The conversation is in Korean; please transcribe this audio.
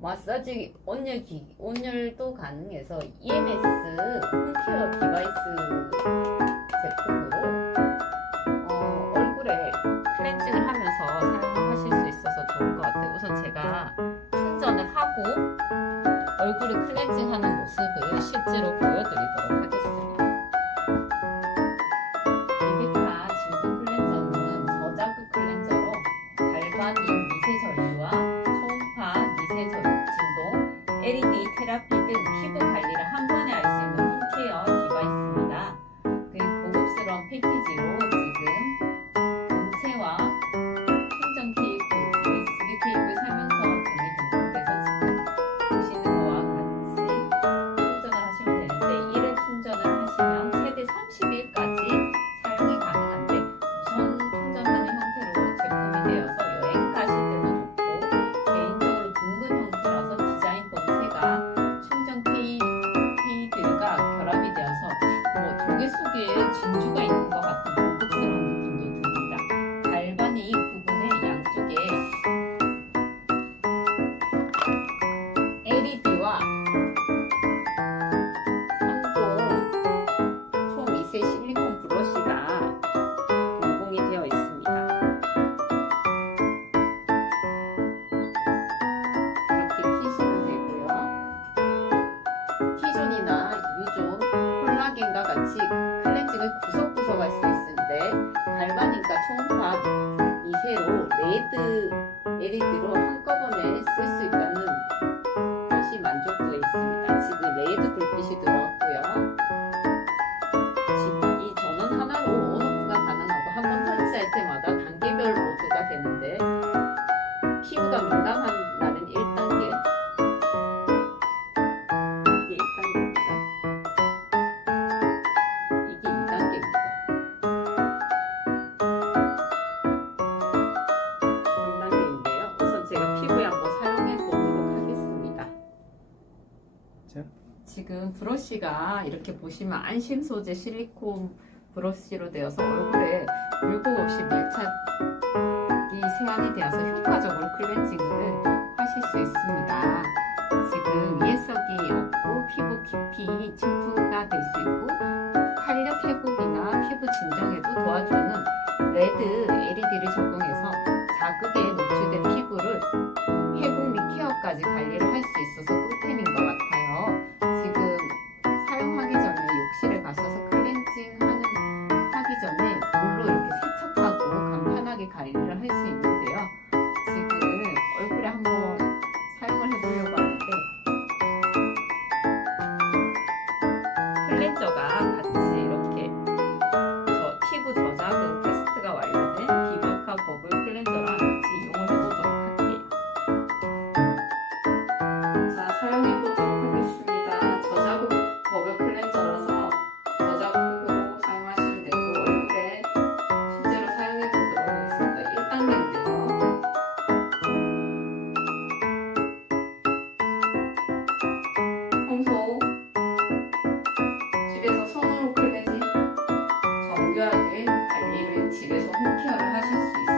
마사지 온열 기 온열도 가능해서 EMS 홈케어 디바이스 제품으로 어, 얼굴에 클렌징을 하면서 사용하실 수 있어서 좋은 것 같아요. 우선 제가 충전을 하고 얼굴을 클렌징하는 모습을 실제로 보여드리도록 하겠습니다. 같이 클렌징을 구석구석 할 수 있는데 갈바닉과 초음파 미세로 레드 LED로 한꺼번에 쓸 수 있다는 것이 만족도에 있습니다. 지금 레드 불빛이 들어왔고요. 이 전원 하나로 온오프가 가능하고 한 번 터치 할 때마다 단계별 모드가 되는데 피부가 민감한 지금 브러쉬가 이렇게 보시면 안심 소재 실리콘 브러쉬로 되어서 얼굴에 물고 없이 밀착이 세안이 되어서 효과적으로 클렌징을 하실 수 있습니다. 지금 위해석이 없고 피부 깊이 침투가 될 수 있고 탄력 회복이나 피부 진정에도 도와주는 레드 LED를 적용해서 자극에 노출된 피부를 회복 및 케어까지 관리를 할 수 있어서 꿀템인 것 같아요. 전에 물로 이렇게 세척하고 간편하게 관리를 할 수 있는데요. 지금 얼굴에 한번 사용을 해보려고 하는데 클렌저가 Thank you.